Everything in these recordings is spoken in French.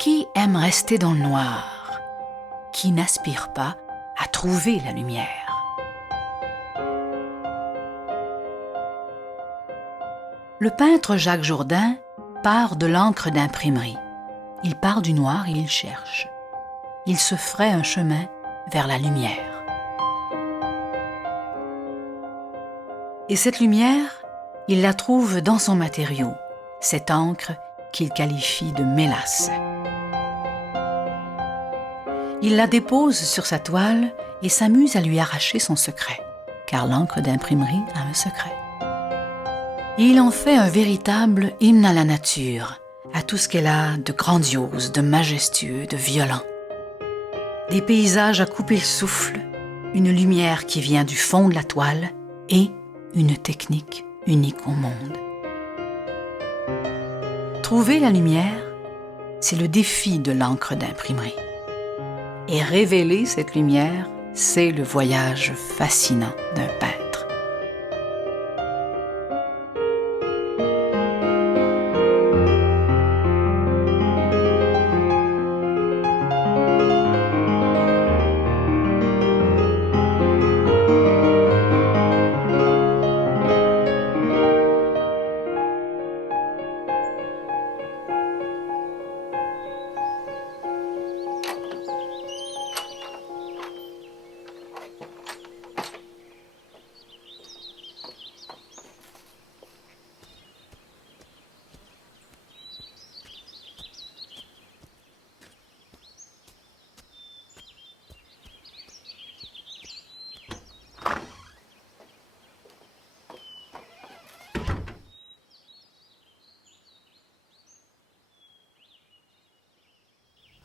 Qui aime rester dans le noir? Qui n'aspire pas à trouver la lumière? Le peintre Jacques Jourdain part de l'encre d'imprimerie. Il part du noir et il cherche. Il se ferait un chemin vers la lumière. Et cette lumière, il la trouve dans son matériau, cette encre qu'il qualifie de mélasse. Il la dépose sur sa toile et s'amuse à lui arracher son secret, car l'encre d'imprimerie a un secret. Et il en fait un véritable hymne à la nature, à tout ce qu'elle a de grandiose, de majestueux, de violent. Des paysages à couper le souffle, une lumière qui vient du fond de la toile et une technique unique au monde. Trouver la lumière, c'est le défi de l'encre d'imprimerie. Et révéler cette lumière, c'est le voyage fascinant d'un peintre.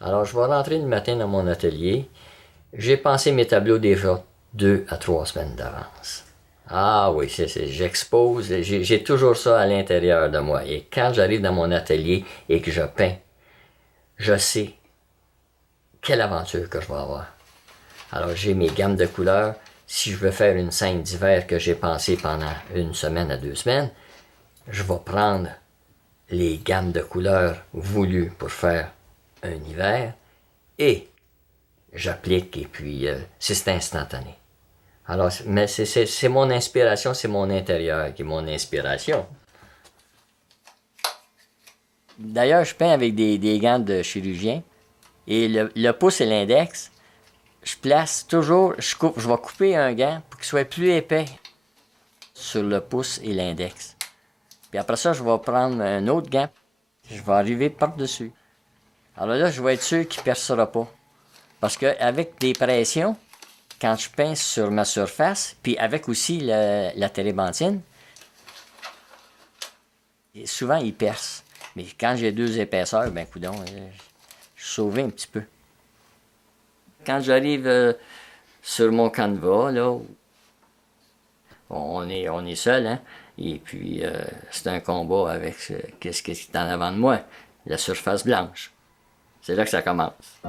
Alors, je vais rentrer le matin dans mon atelier. J'ai pensé mes tableaux déjà 2 à 3 semaines d'avance. Ah oui, j'expose, j'ai toujours ça à l'intérieur de moi. Et quand j'arrive dans mon atelier et que je peins, je sais quelle aventure que je vais avoir. Alors, j'ai mes gammes de couleurs. Si je veux faire une scène d'hiver que j'ai pensée pendant 1 semaine à 2 semaines, je vais prendre les gammes de couleurs voulues pour faire un hiver, et j'applique, et puis c'est instantané. Alors, mais c'est mon inspiration, c'est mon intérieur qui est mon inspiration. D'ailleurs, je peins avec des gants de chirurgien, et le pouce et l'index, je place toujours, je vais couper un gant pour qu'il soit plus épais sur le pouce et l'index. Puis après ça, je vais prendre un autre gant, je vais arriver par-dessus. Alors là, je vais être sûr qu'il ne percera pas. Parce qu'avec des pressions, quand je peins sur ma surface, puis avec aussi la térébenthine, souvent il perce. Mais quand j'ai 2 épaisseurs, ben coudonc, je suis sauvé un petit peu. Quand j'arrive sur mon canevas, là, on est seul, hein? Et puis c'est un combat avec qu'est-ce qui est en avant de moi, la surface blanche. C'est là que ça commence.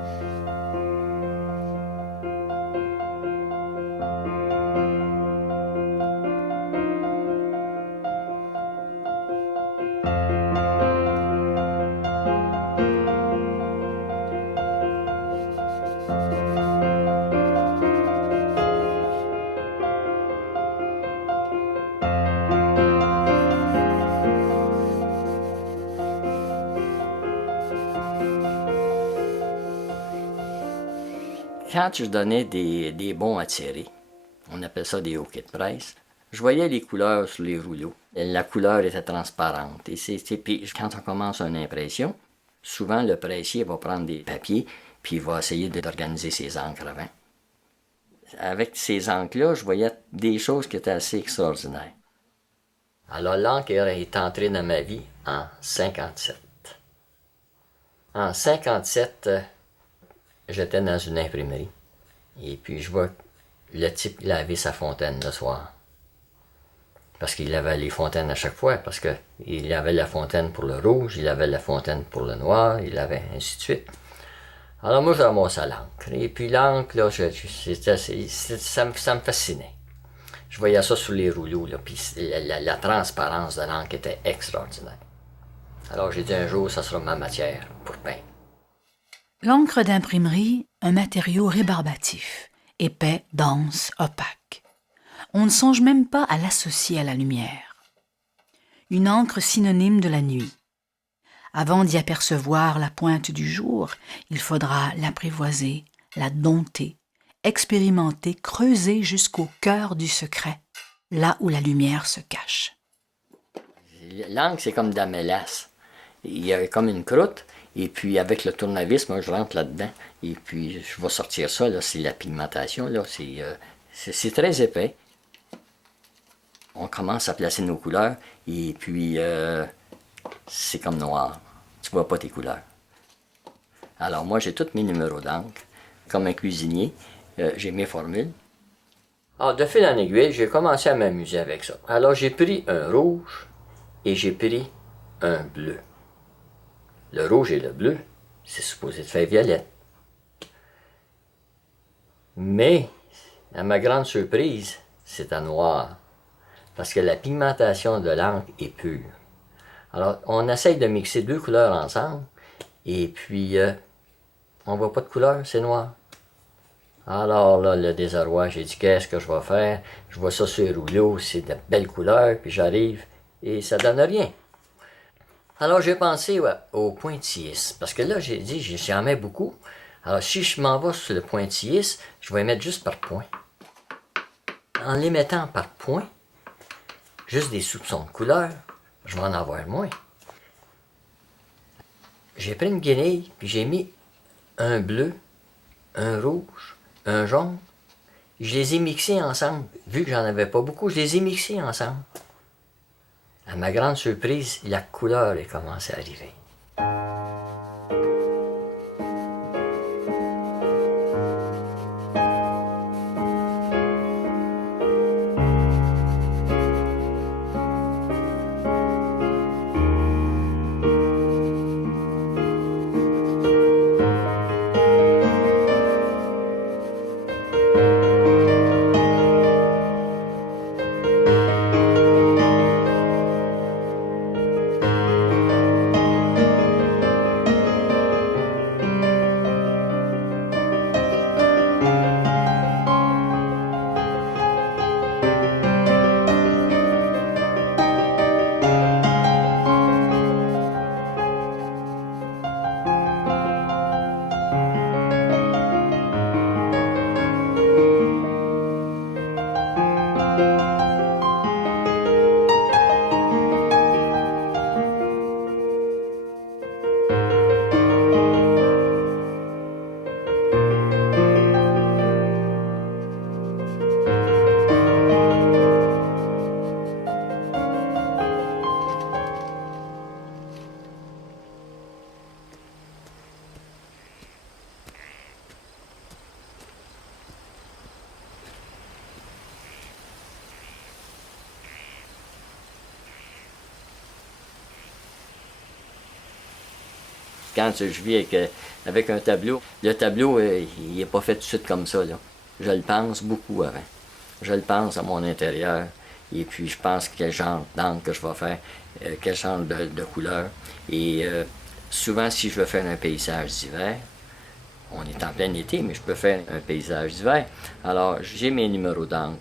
Quand je donnais des bons à tirer, on appelle ça des hoquets de presse, je voyais les couleurs sur les rouleaux. La couleur était transparente. Et puis quand on commence une impression, souvent le pressier va prendre des papiers puis il va essayer d'organiser ses encres avant. Avec ces encres-là, je voyais des choses qui étaient assez extraordinaires. Alors l'encre est entrée dans ma vie en 57. En 57, j'étais dans une imprimerie. Et puis je vois le type laver sa fontaine le soir. Parce qu'il lavait les fontaines à chaque fois. Parce qu'il avait la fontaine pour le rouge, il avait la fontaine pour le noir, il avait ainsi de suite. Alors moi, je ramassais l'encre. Et puis l'encre, là, ça me fascinait. Je voyais ça sur les rouleaux, là, puis la transparence de l'encre était extraordinaire. Alors j'ai dit un jour, ça sera ma matière pour peindre. L'encre d'imprimerie, un matériau rébarbatif, épais, dense, opaque. On ne songe même pas à l'associer à la lumière. Une encre synonyme de la nuit. Avant d'y apercevoir la pointe du jour, il faudra l'apprivoiser, la dompter, expérimenter, creuser jusqu'au cœur du secret, là où la lumière se cache. L'encre, c'est comme de la mélasse. Il y a comme une croûte, et puis avec le tournevis, moi je rentre là-dedans, et puis je vais sortir ça, là, c'est la pigmentation, là, c'est très épais. On commence à placer nos couleurs, et puis c'est comme noir. Tu vois pas tes couleurs. Alors moi, j'ai tous mes numéros d'encre. Comme un cuisinier, j'ai mes formules. Alors, de fil en aiguille, j'ai commencé à m'amuser avec ça. Alors, j'ai pris un rouge et j'ai pris un bleu. Le rouge et le bleu, c'est supposé de faire violette. Mais, à ma grande surprise, c'est en noir. Parce que la pigmentation de l'encre est pure. Alors, on essaye de mixer deux couleurs ensemble, et puis, on voit pas de couleur, c'est noir. Alors là, le désarroi, j'ai dit, qu'est-ce que je vais faire? Je vois ça sur les rouleaux, c'est de belles couleurs, puis j'arrive, et ça donne rien. Alors j'ai pensé au pointilliste, parce que là, j'ai dit, j'en mets beaucoup. Alors si je m'en vais sur le pointilliste, je vais les mettre juste par point. En les mettant par point, juste des soupçons de couleur, je vais en avoir moins. J'ai pris une guenille, puis j'ai mis un bleu, un rouge, un jaune. Je les ai mixés ensemble. Vu que j'en avais pas beaucoup, je les ai mixés ensemble. À ma grande surprise, la couleur est commencée à arriver. Quand je vis avec un tableau, le tableau, il n'est pas fait tout de suite comme ça, là. Je le pense beaucoup avant. Je le pense à mon intérieur. Et puis, je pense quel genre d'encre que je vais faire, quel genre de couleur. Et souvent, si je veux faire un paysage d'hiver, on est en plein été, mais je peux faire un paysage d'hiver. Alors, j'ai mes numéros d'encre.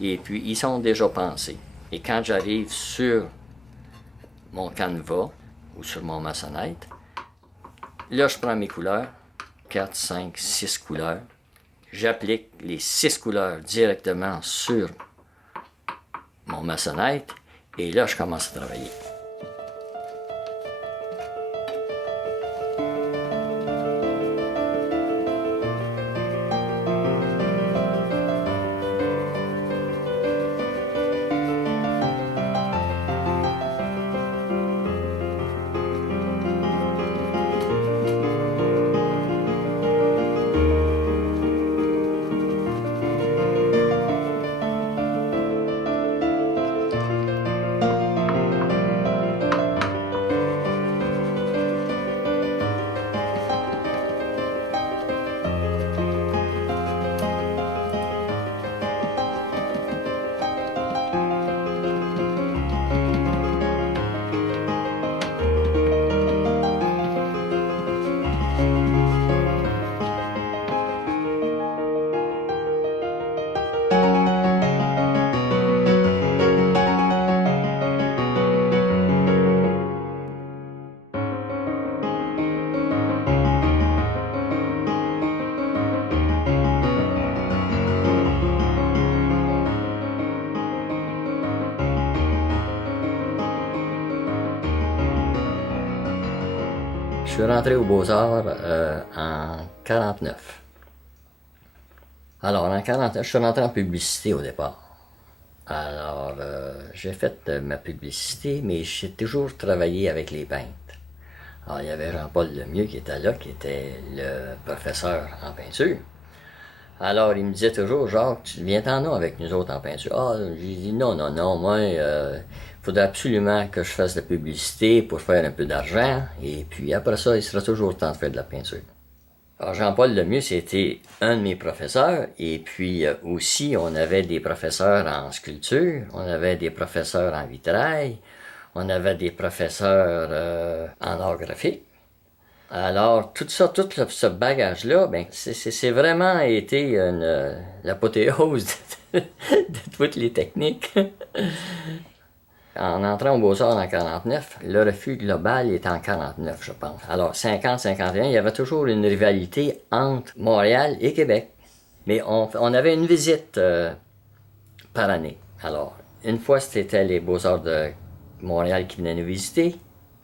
Et puis, ils sont déjà pensés. Et quand j'arrive sur mon canevas ou sur mon maçonnette, là, je prends mes couleurs, 4, 5, 6 couleurs. J'applique les 6 couleurs directement sur mon maçonnette et là, je commence à travailler. suis rentré aux Beaux-Arts en 49. Alors, en 49, je suis rentré en publicité au départ. Alors, j'ai fait ma publicité, mais j'ai toujours travaillé avec les peintres. Alors, il y avait Jean-Paul Lemieux qui était là, qui était le professeur en peinture. Alors, il me disait toujours, Jacques, tu viens-t'en avec nous autres en peinture. Ah, j'ai dit non, moi, il faudrait absolument que je fasse de la publicité pour faire un peu d'argent, et puis après ça, il sera toujours temps de faire de la peinture. Alors, Jean-Paul Lemieux, c'était un de mes professeurs, et puis aussi, on avait des professeurs en sculpture, on avait des professeurs en vitrail, on avait des professeurs en art graphique. Alors, tout ça, tout ce bagage-là, ben, c'est vraiment été l'apothéose de toutes les techniques. En entrant au Beaux-Arts en 49, le refus global est en 49, je pense. Alors, 50-51, il y avait toujours une rivalité entre Montréal et Québec. Mais on avait une visite par année. Alors, une fois, c'était les Beaux-Arts de Montréal qui venaient nous visiter,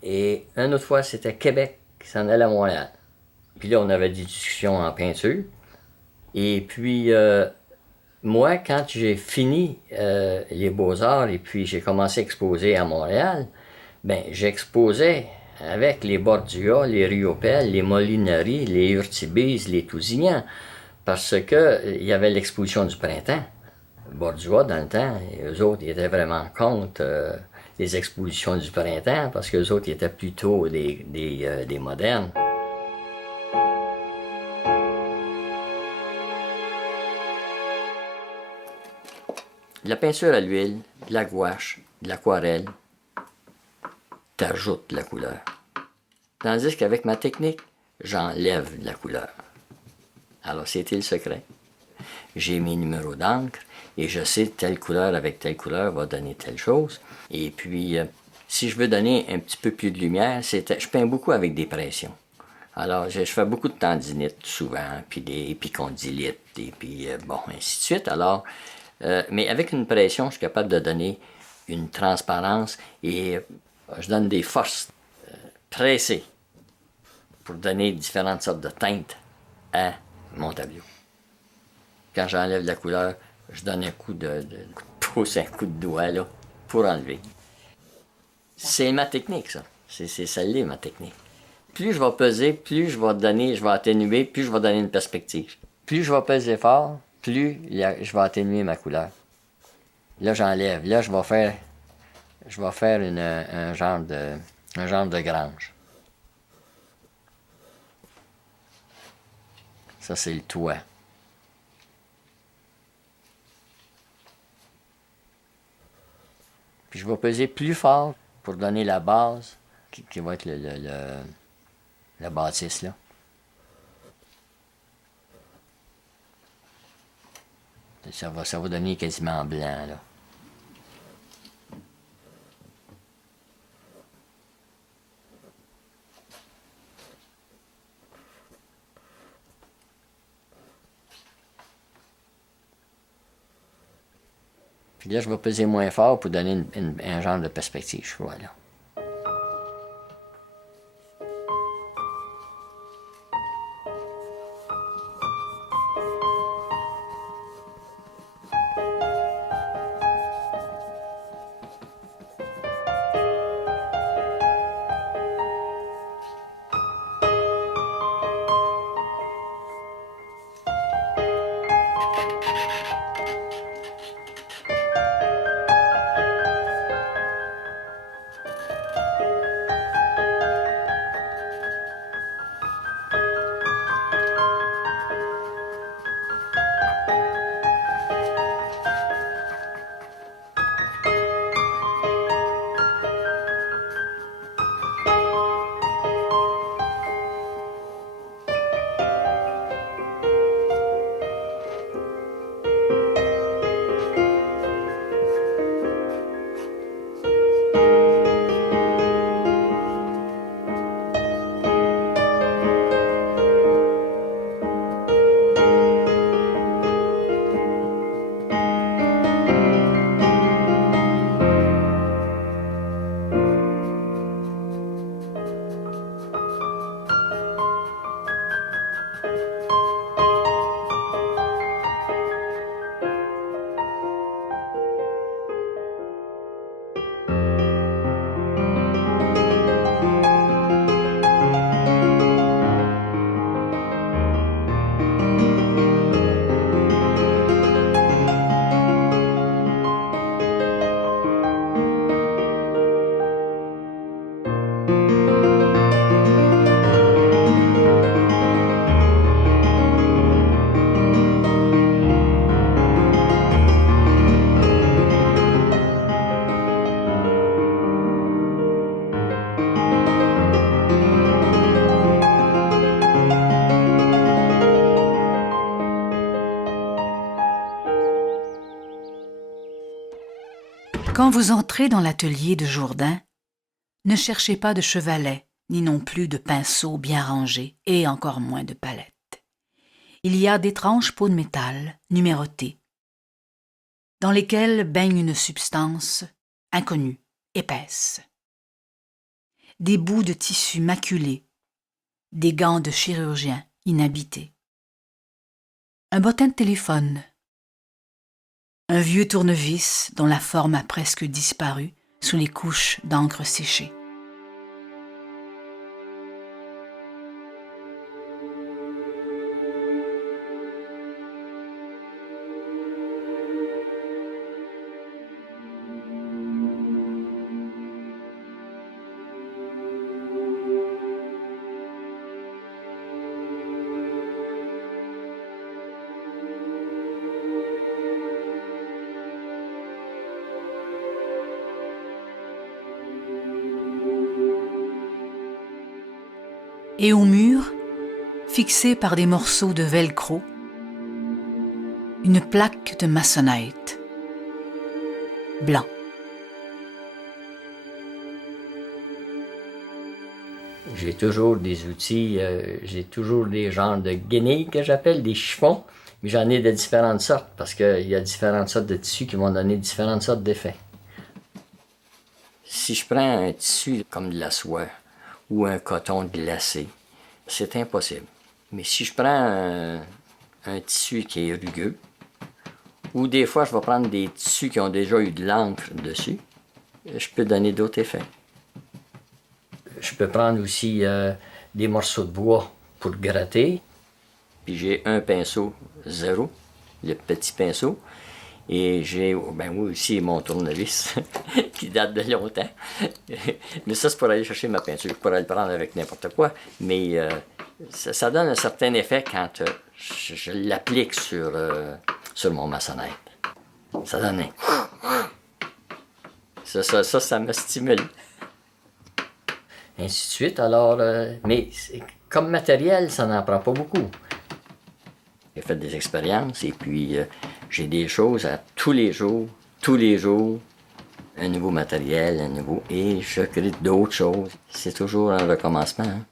et une autre fois, c'était Québec qui s'en allait à Montréal. Puis là, on avait des discussions en peinture. Et puis, moi, quand j'ai fini les Beaux-Arts et puis j'ai commencé à exposer à Montréal, ben j'exposais avec les Borgia, les Riopelle, les Molinari, les Urtibise, les Tousignans, parce que il y avait l'exposition du printemps. Borgia, dans le temps, et eux autres, ils étaient vraiment contre les expositions du printemps, parce qu'eux autres, ils étaient plutôt des modernes. De la peinture à l'huile, de la gouache, de l'aquarelle, t'ajoutes de la couleur. Tandis qu'avec ma technique, j'enlève de la couleur. Alors, c'était le secret. J'ai mes numéros d'encre et je sais telle couleur avec telle couleur va donner telle chose. Et puis, si je veux donner un petit peu plus de lumière, je peins beaucoup avec des pressions. Alors, je fais beaucoup de tendinite souvent, puis des épicondylites, et puis bon, ainsi de suite. Alors, mais avec une pression, je suis capable de donner une transparence et je donne des forces pressées pour donner différentes sortes de teintes à mon tableau. Quand j'enlève la couleur, je donne un coup de pouce, un coup de doigt là, pour enlever. C'est ma technique, ça. Ça l'est, ma technique. Plus je vais peser, plus je vais atténuer, plus je vais donner une perspective. Plus je vais peser fort, plus je vais atténuer ma couleur. Là, j'enlève. Là, je vais faire un genre de grange. Ça, c'est le toit. Puis je vais peser plus fort pour donner la base, qui va être la bâtisse, là. Ça va donner quasiment blanc, là. Puis là, je vais peser moins fort pour donner un genre de perspective, je crois, là. Quand vous entrez dans l'atelier de Jourdain, ne cherchez pas de chevalet, ni non plus de pinceaux bien rangés, et encore moins de palettes. Il y a d'étranges pots de métal, numérotées, dans lesquels baigne une substance inconnue, épaisse. Des bouts de tissu maculés, des gants de chirurgien inhabités. Un bottin de téléphone, un vieux tournevis dont la forme a presque disparu sous les couches d'encre séchée. Et au mur, fixée par des morceaux de velcro, une plaque de maçonnite, blanc. J'ai toujours des outils, j'ai toujours des genres de guenilles que j'appelle, des chiffons, mais j'en ai de différentes sortes parce qu'il y a différentes sortes de tissus qui vont donner différentes sortes d'effets. Si je prends un tissu comme de la soie ou un coton glacé, c'est impossible. Mais si je prends un tissu qui est rugueux, ou des fois je vais prendre des tissus qui ont déjà eu de l'encre dessus, je peux donner d'autres effets. Je peux prendre aussi des morceaux de bois pour gratter. Puis j'ai un pinceau zéro, le petit pinceau. Et j'ai aussi mon tournevis qui date de longtemps. Mais ça, c'est pour aller chercher ma peinture. Je pourrais le prendre avec n'importe quoi. Mais ça donne un certain effet quand je l'applique sur mon maçonnette. Ça donne un... Ça me stimule. Ainsi de suite. Alors, mais comme matériel, ça n'en prend pas beaucoup. J'ai fait des expériences et puis j'ai des choses à tous les jours, un nouveau matériel, et je crée d'autres choses. C'est toujours un recommencement. Hein?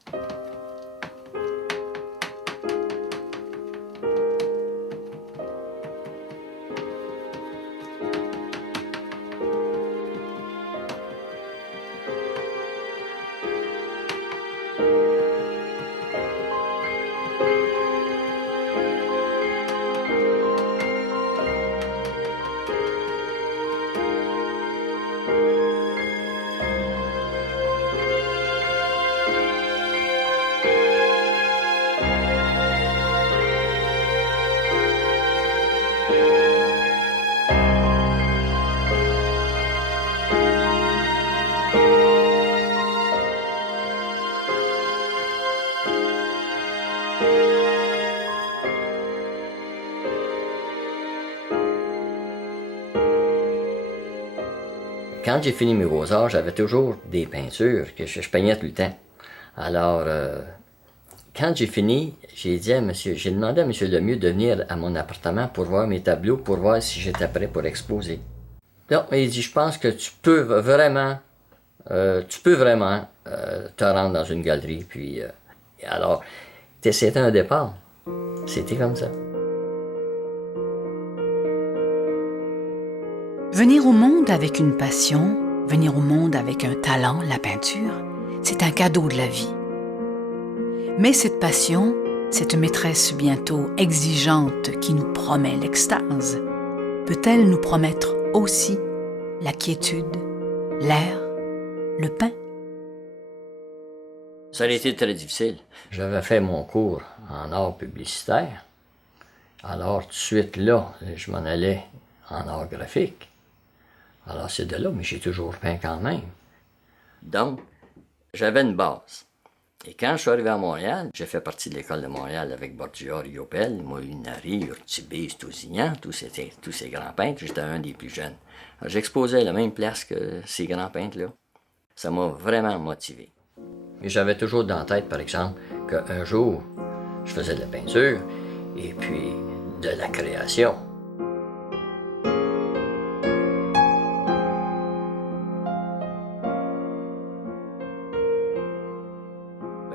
Quand j'ai fini mes beaux-arts, j'avais toujours des peintures que je peignais tout le temps. Alors, quand j'ai fini, j'ai demandé à M. Lemieux de venir à mon appartement pour voir mes tableaux, pour voir si j'étais prêt pour exposer. Donc, il dit, je pense que tu peux vraiment te rendre dans une galerie. Puis, alors, c'était un départ. C'était comme ça. Venir au monde avec une passion, venir au monde avec un talent, la peinture, c'est un cadeau de la vie. Mais cette passion, cette maîtresse bientôt exigeante qui nous promet l'extase, peut-elle nous promettre aussi la quiétude, l'air, le pain? Ça a été très difficile. J'avais fait mon cours en art publicitaire. Alors, tout de suite là, je m'en allais en art graphique. Alors, c'est de là, mais j'ai toujours peint quand même. Donc, j'avais une base. Et quand je suis arrivé à Montréal, j'ai fait partie de l'école de Montréal avec Borgia, Riopelle, Molinari, Urtubé, Tousignan, tous ces grands peintres. J'étais un des plus jeunes. Alors, j'exposais à la même place que ces grands peintres-là. Ça m'a vraiment motivé. Et j'avais toujours dans la tête, par exemple, qu'un jour, je faisais de la peinture et puis de la création.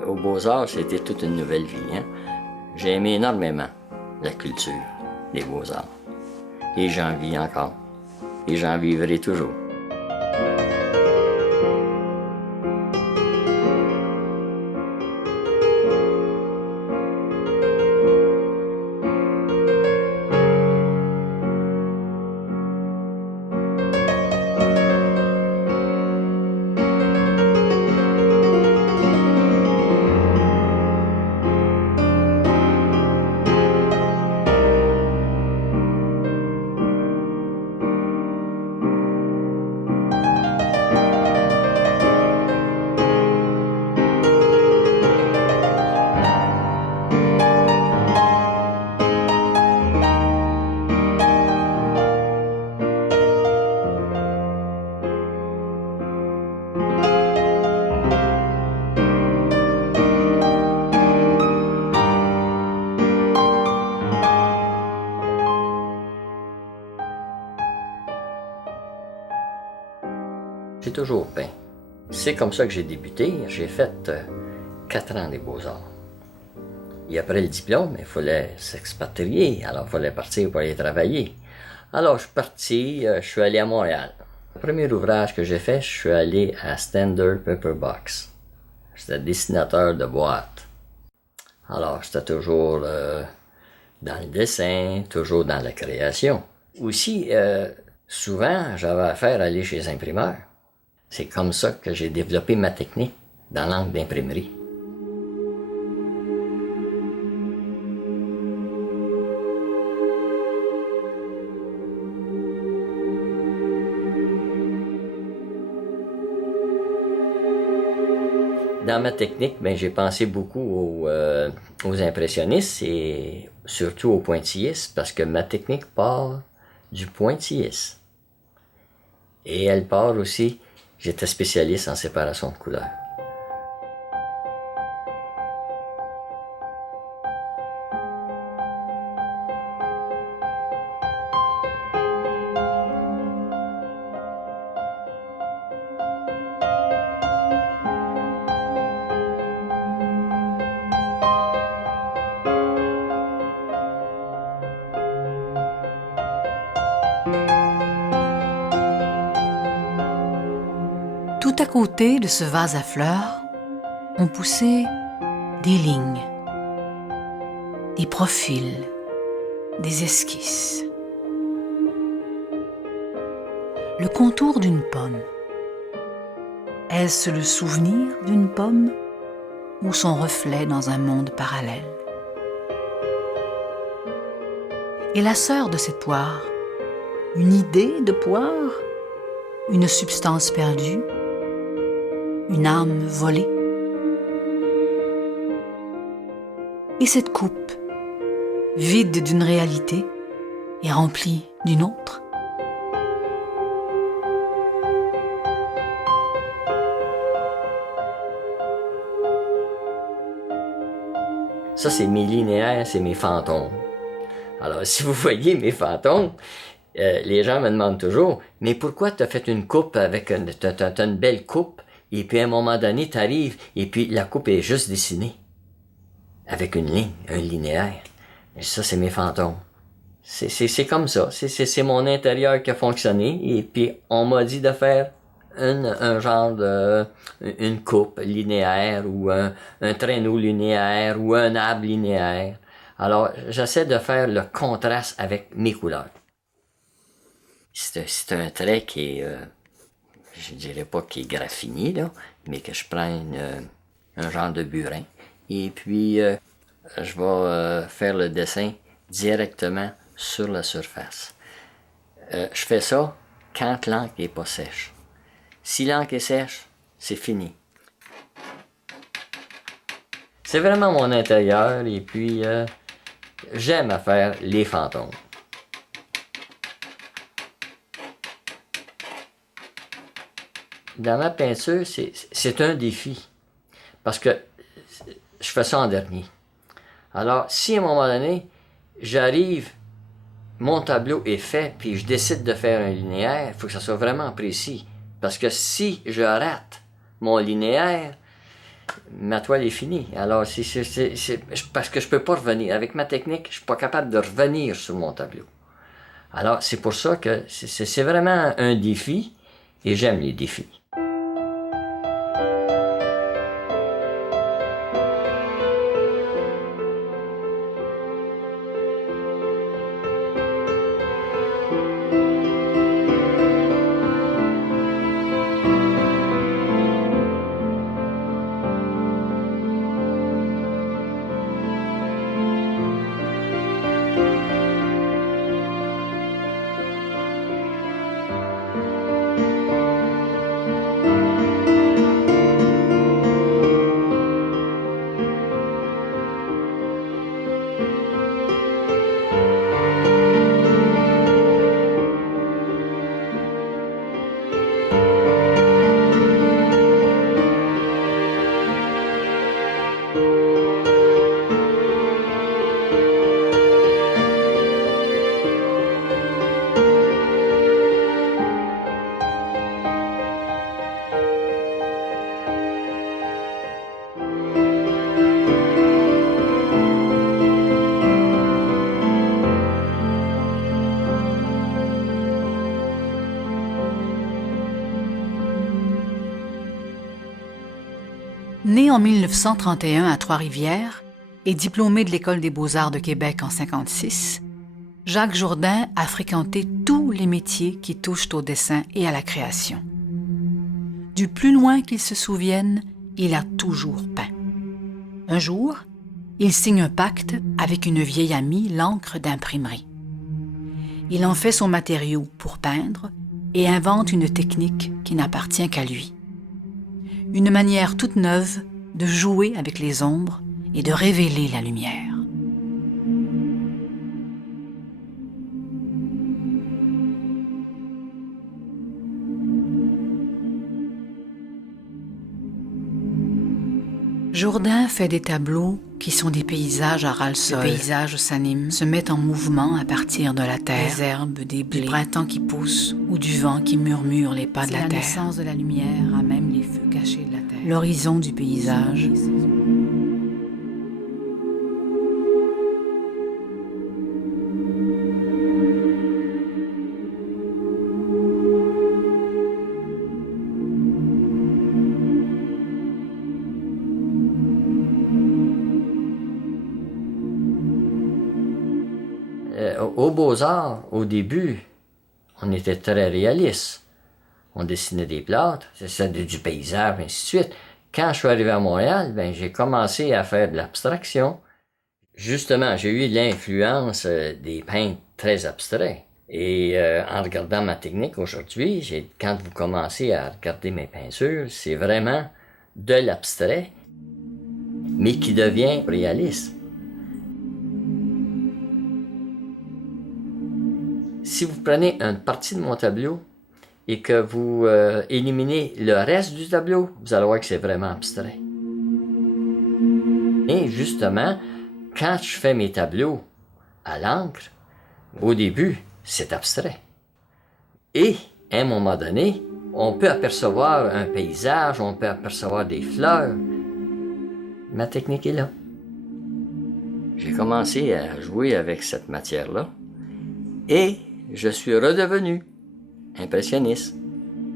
Aux Beaux-Arts, c'était toute une nouvelle vie. Hein? J'ai aimé énormément la culture des Beaux-Arts. Et j'en vis encore. Et j'en vivrai toujours. J'ai toujours peint. C'est comme ça que j'ai débuté. J'ai fait 4 ans des Beaux-Arts. Et après le diplôme, il fallait s'expatrier, alors il fallait partir pour aller travailler. Alors je suis parti, je suis allé à Montréal. Le premier ouvrage que j'ai fait, je suis allé à Standard Paperbox. J'étais dessinateur de boîtes. Alors j'étais toujours dans le dessin, toujours dans la création. Aussi, souvent, j'avais affaire à aller chez les imprimeurs. C'est comme ça que j'ai développé ma technique dans l'angle d'imprimerie. Dans ma technique, j'ai pensé beaucoup aux impressionnistes et surtout aux pointillistes parce que ma technique part du pointilliste. Et elle part aussi, j'étais spécialiste en séparation de couleurs. Tout à côté de ce vase à fleurs, on poussait des lignes, des profils, des esquisses. Le contour d'une pomme. Est-ce le souvenir d'une pomme ou son reflet dans un monde parallèle? Et la sœur de cette poire, une idée de poire, une substance perdue, une âme volée. Et cette coupe, vide d'une réalité et remplie d'une autre. Ça, c'est mes linéaires, c'est mes fantômes. Alors, si vous voyez mes fantômes, les gens me demandent toujours, mais pourquoi tu as fait une coupe avec t'as une belle coupe, et puis à un moment donné, tu arrives, et puis la coupe est juste dessinée, avec une ligne, un linéaire. Et ça, c'est mes fantômes. C'est comme ça, c'est mon intérieur qui a fonctionné, et puis on m'a dit de faire un genre de une coupe linéaire, ou un traîneau linéaire, ou un arbre linéaire. Alors, j'essaie de faire le contraste avec mes couleurs. C'est un trait qui est, je dirais pas qui est graffiné, là, mais que je prends un genre de burin. Et puis, je vais faire le dessin directement sur la surface. Je fais ça quand l'encre n'est pas sèche. Si l'encre est sèche, c'est fini. C'est vraiment mon intérieur, et puis j'aime à faire les fantômes. Dans ma peinture, c'est un défi, parce que je fais ça en dernier. Alors, si à un moment donné, j'arrive, mon tableau est fait, puis je décide de faire un linéaire, il faut que ça soit vraiment précis. Parce que si je rate mon linéaire, ma toile est finie. Alors, parce que je ne peux pas revenir. Avec ma technique, je ne suis pas capable de revenir sur mon tableau. Alors, c'est pour ça que c'est vraiment un défi, et j'aime les défis. Né en 1931 à Trois-Rivières et diplômé de l'École des beaux-arts de Québec en 1956, Jacques Jourdain a fréquenté tous les métiers qui touchent au dessin et à la création. Du plus loin qu'il se souvienne, il a toujours peint. Un jour, il signe un pacte avec une vieille amie, l'encre d'imprimerie. Il en fait son matériau pour peindre et invente une technique qui n'appartient qu'à lui. Une manière toute neuve de jouer avec les ombres et de révéler la lumière. Jourdain fait des tableaux qui sont des paysages à ras-le-sol. Les paysages s'animent, se mettent en mouvement à partir de la terre, des herbes, des blés, du printemps qui pousse ou du vent qui murmure les pas de la terre. La naissance de la lumière à même les feux cachés de la terre. L'horizon du paysage. Aux Beaux-Arts, au début, on était très réaliste. On dessinait des plâtres, c'était du paysage, ainsi de suite. Quand je suis arrivé à Montréal, j'ai commencé à faire de l'abstraction. Justement, j'ai eu l'influence des peintres très abstraits. Et en regardant ma technique aujourd'hui, quand vous commencez à regarder mes peintures, c'est vraiment de l'abstrait, mais qui devient réaliste. Si vous prenez une partie de mon tableau et que vous éliminez le reste du tableau, vous allez voir que c'est vraiment abstrait. Et justement, quand je fais mes tableaux à l'encre, au début, c'est abstrait. Et, à un moment donné, on peut apercevoir un paysage, on peut apercevoir des fleurs. Ma technique est là. J'ai commencé à jouer avec cette matière-là et je suis redevenu impressionniste.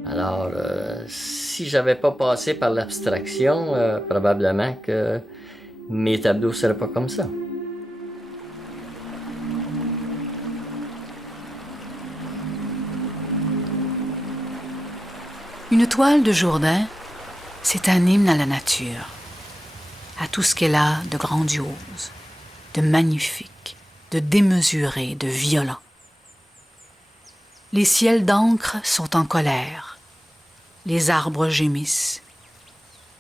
Alors, si j'avais pas passé par l'abstraction, probablement que mes tableaux seraient pas comme ça. Une toile de Jourdain, c'est un hymne à la nature, à tout ce qu'elle a de grandiose, de magnifique, de démesuré, de violent. Les ciels d'encre sont en colère, les arbres gémissent,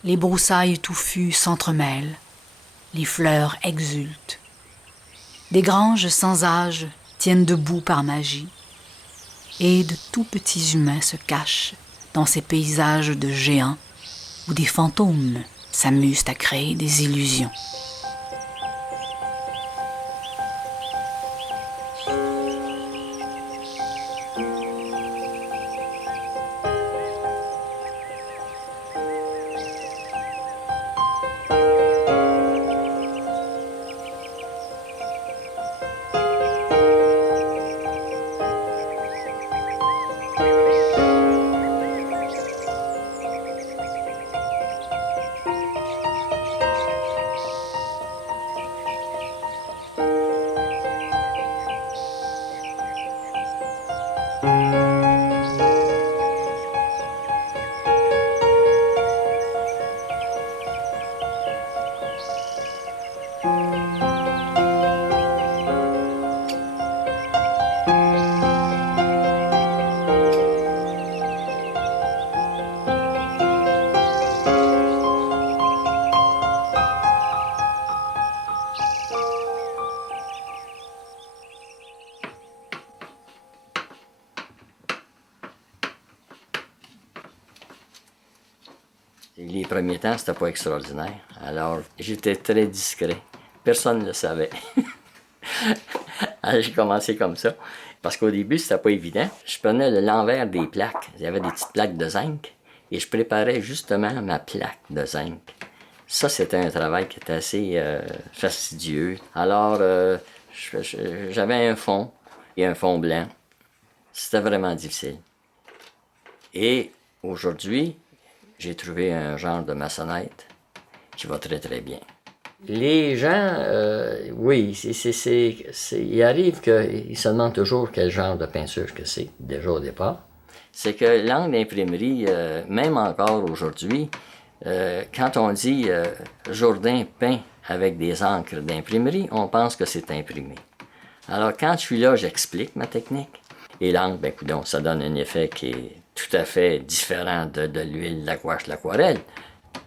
les broussailles touffues s'entremêlent, les fleurs exultent. Des granges sans âge tiennent debout par magie, et de tout petits humains se cachent dans ces paysages de géants où des fantômes s'amusent à créer des illusions. Les premiers temps, c'était pas extraordinaire. Alors, j'étais très discret. Personne ne le savait. Alors, j'ai commencé comme ça. Parce qu'au début, c'était pas évident. Je prenais l'envers des plaques. Il y avait des petites plaques de zinc. Et je préparais justement ma plaque de zinc. Ça, c'était un travail qui était assez fastidieux. Alors, j'avais un fond et un fond blanc. C'était vraiment difficile. Et aujourd'hui, j'ai trouvé un genre de maçonnette qui va très, très bien. Les gens, oui, il arrive qu'ils se demandent toujours quel genre de peinture que c'est, déjà au départ. C'est que l'angle d'imprimerie, même encore aujourd'hui, quand on dit Jourdain peint avec des encres d'imprimerie, on pense que c'est imprimé. Alors, quand je suis là, j'explique ma technique. Et l'encre, ben, coudonc, ça donne un effet qui est tout à fait différent de l'huile, de la gouache, de l'aquarelle.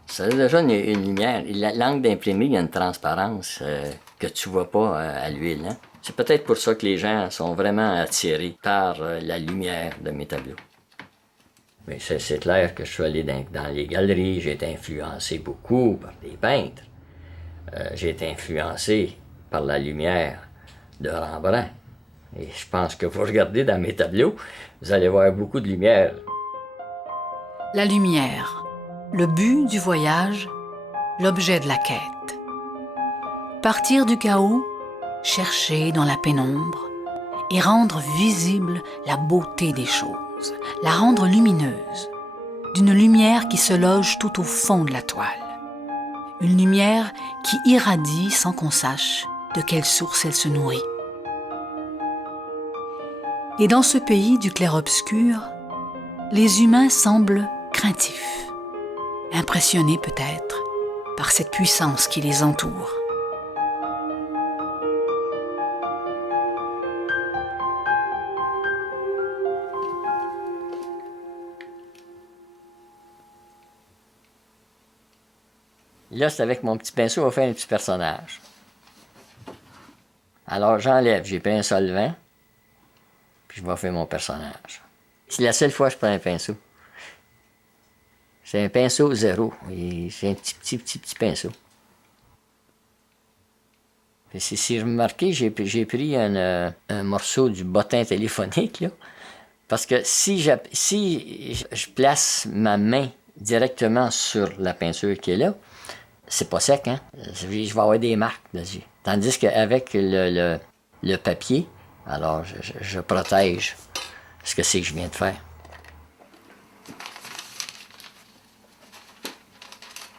Ça a déjà une lumière. L'encre d'imprimerie, il y a une transparence que tu vois pas à l'huile. Hein? C'est peut-être pour ça que les gens sont vraiment attirés par la lumière de mes tableaux. Mais c'est clair que je suis allé dans les galeries, j'ai été influencé beaucoup par des peintres. J'ai été influencé par la lumière de Rembrandt. Et je pense que vous regardez dans mes tableaux, vous allez voir beaucoup de lumière. La lumière, le but du voyage, l'objet de la quête. Partir du chaos, chercher dans la pénombre et rendre visible la beauté des choses, la rendre lumineuse, d'une lumière qui se loge tout au fond de la toile. Une lumière qui irradie sans qu'on sache de quelle source elle se nourrit. Et dans ce pays du clair-obscur, les humains semblent craintifs, impressionnés peut-être par cette puissance qui les entoure. Là, c'est avec mon petit pinceau, on va faire un petit personnage. Alors, j'enlève, j'ai pris un solvant, puis je vais faire mon personnage. C'est la seule fois que je prends un pinceau. C'est un pinceau zéro, c'est un petit pinceau. Puis si remarquez, j'ai pris un morceau du bottin téléphonique, là, parce que si je place ma main directement sur la peinture qui est là, c'est pas sec, hein? Je vais avoir des marques dessus. Tandis qu'avec le papier, alors je protège ce que c'est que je viens de faire.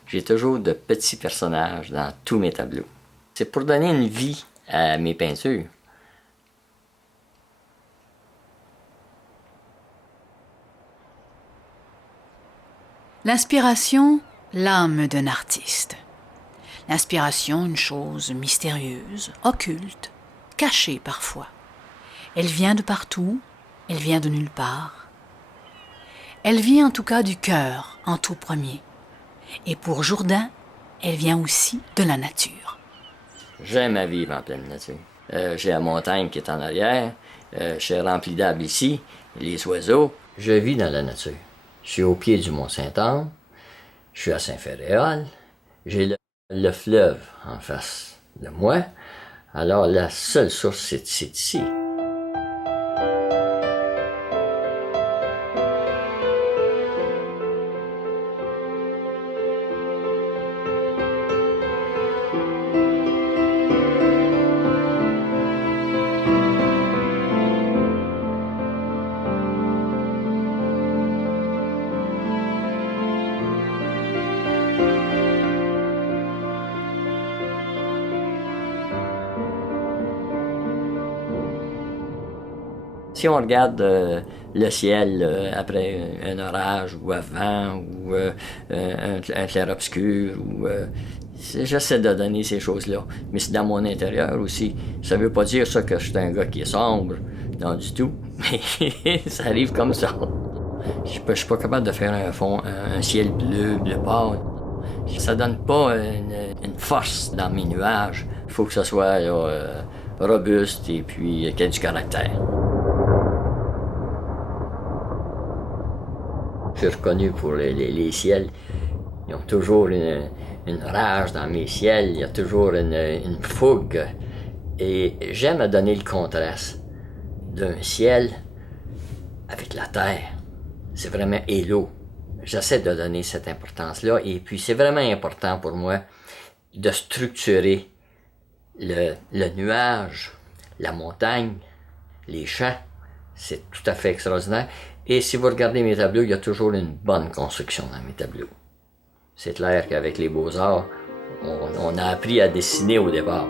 J'ai toujours de petits personnages dans tous mes tableaux. C'est pour donner une vie à mes peintures. L'inspiration, l'âme d'un artiste. L'inspiration, une chose mystérieuse, occulte, cachée parfois. Elle vient de partout, elle vient de nulle part. Elle vient en tout cas du cœur, en tout premier. Et pour Jourdain, elle vient aussi de la nature. J'aime à vivre en pleine nature. J'ai la montagne qui est en arrière, je suis rempli d'arbres ici, les oiseaux. Je vis dans la nature. Je suis au pied du Mont-Saint-Anne, je suis à Saint-Féréol, j'ai le fleuve en face de moi. Alors la seule source, c'est ici. Si on regarde le ciel après un orage ou avant ou un clair-obscur, j'essaie de donner ces choses-là. Mais c'est dans mon intérieur aussi. Ça veut pas dire ça que je suis un gars qui est sombre, non du tout. Mais ça arrive comme ça. Je suis pas capable de faire un ciel bleu pâle. Ça donne pas une force dans mes nuages. Il faut que ça soit robuste et puis qu'il y ait du caractère. Je suis reconnu pour les ciels Ils ont toujours une rage dans mes ciels, il y a toujours une fougue. Et j'aime à donner le contraste d'un ciel avec la terre. C'est vraiment et l'eau. J'essaie de donner cette importance-là. Et puis c'est vraiment important pour moi de structurer le nuage, la montagne, les champs. C'est tout à fait extraordinaire. Et si vous regardez mes tableaux, il y a toujours une bonne construction dans mes tableaux. C'est clair qu'avec les beaux-arts, on a appris à dessiner au départ.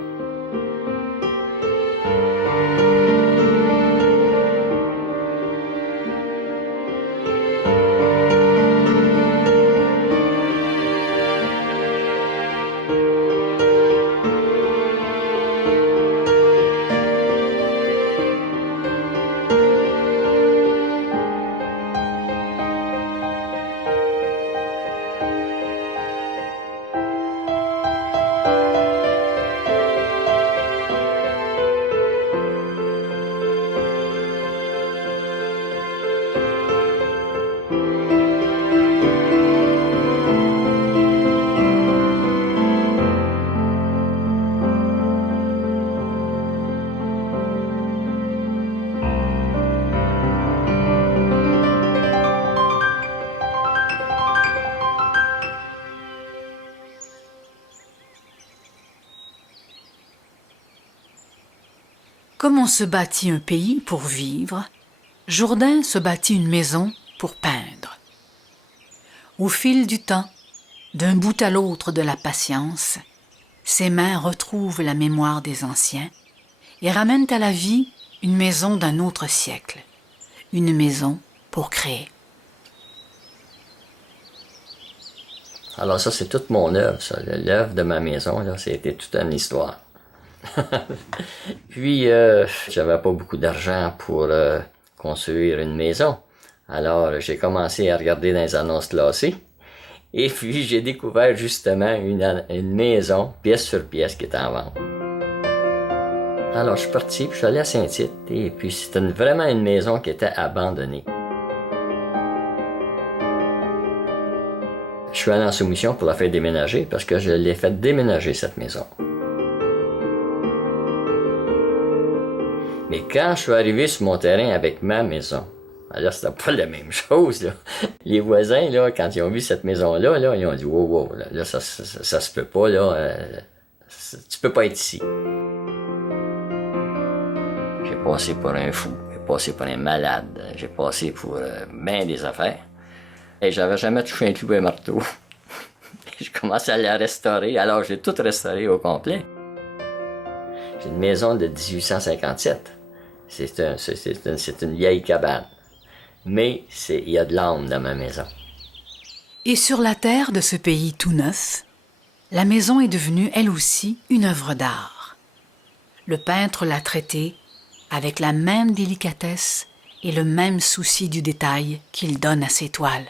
Comme on se bâtit un pays pour vivre, Jourdain se bâtit une maison pour peindre. Au fil du temps, d'un bout à l'autre de la patience, ses mains retrouvent la mémoire des anciens et ramènent à la vie une maison d'un autre siècle, une maison pour créer. Alors ça, c'est toute mon œuvre, ça. L'œuvre de ma maison, là, c'était toute une histoire. Puis, j'avais pas beaucoup d'argent pour construire une maison. Alors, j'ai commencé à regarder dans les annonces classées. Et puis, j'ai découvert justement une maison, pièce sur pièce, qui était en vente. Alors, je suis parti, puis je suis allé à Saint-Tite. Et puis, c'était vraiment une maison qui était abandonnée. Je suis allé en soumission pour la faire déménager, parce que je l'ai fait déménager, cette maison. Mais quand je suis arrivé sur mon terrain avec ma maison, alors c'était pas la même chose, là. Les voisins, là, quand ils ont vu cette maison-là, là, ils ont dit « Wow, wow, là, ça se peut pas, là. Tu peux pas être ici. » J'ai passé pour un fou, j'ai passé pour un malade, j'ai passé pour bien des affaires. Et j'avais jamais touché un clou et un marteau. Je commençais à la restaurer, alors j'ai tout restauré au complet. J'ai une maison de 1857. C'est une vieille cabane. Mais il y a de l'âme dans ma maison. Et sur la terre de ce pays tout neuf, la maison est devenue elle aussi une œuvre d'art. Le peintre l'a traitée avec la même délicatesse et le même souci du détail qu'il donne à ses toiles.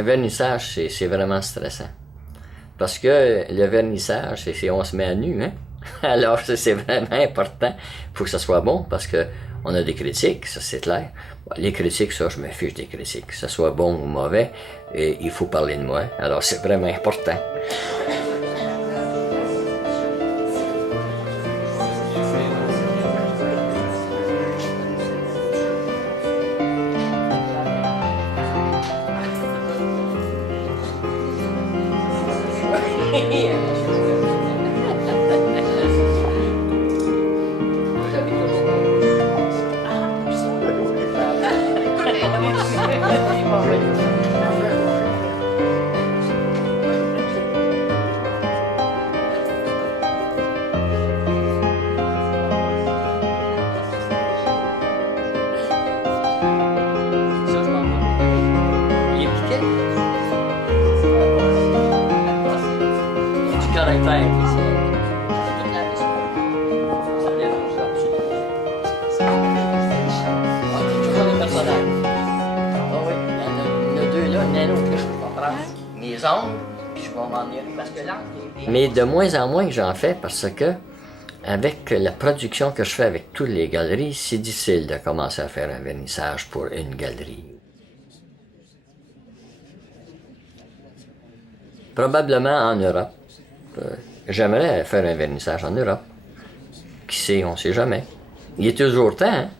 Un vernissage, c'est vraiment stressant. Parce que le vernissage, on se met à nu, hein? Alors, c'est vraiment important. Il faut que ça soit bon, parce que on a des critiques, ça c'est clair. Les critiques, ça, je me fiche des critiques. Que ce soit bon ou mauvais, et il faut parler de moi. Alors, c'est vraiment important. Mais de moins en moins que j'en fais parce que, avec la production que je fais avec toutes les galeries, c'est difficile de commencer à faire un vernissage pour une galerie. Probablement en Europe. J'aimerais faire un vernissage en Europe. Qui sait, on ne sait jamais. Il est toujours temps, hein?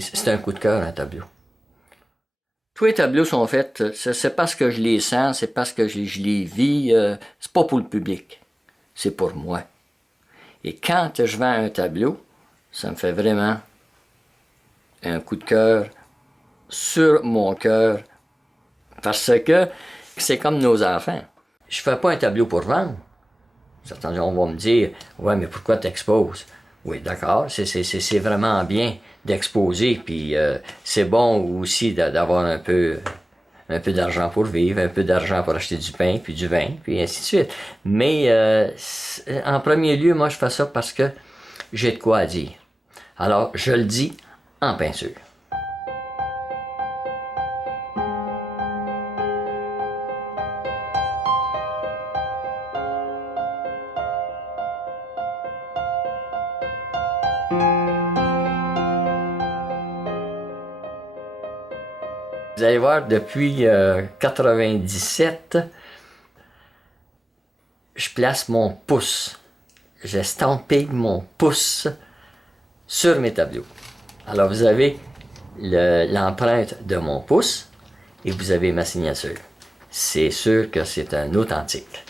C'est un coup de cœur, un tableau. Tous les tableaux sont faits, c'est parce que je les sens, c'est parce que je les vis, c'est pas pour le public, c'est pour moi. Et quand je vends un tableau, ça me fait vraiment un coup de cœur sur mon cœur, parce que c'est comme nos enfants. Je fais pas un tableau pour vendre. Certains gens vont me dire, ouais, mais pourquoi t'exposes? Oui, d'accord, c'est vraiment bien d'exposer, puis c'est bon aussi d'avoir un peu d'argent pour vivre, un peu d'argent pour acheter du pain, puis du vin, puis ainsi de suite. Mais en premier lieu, moi, je fais ça parce que j'ai de quoi à dire. Alors, je le dis en peinture. Vous allez voir, depuis 97, je place mon pouce. J'estampille mon pouce sur mes tableaux. Alors, vous avez l'empreinte de mon pouce et vous avez ma signature. C'est sûr que c'est un authentique.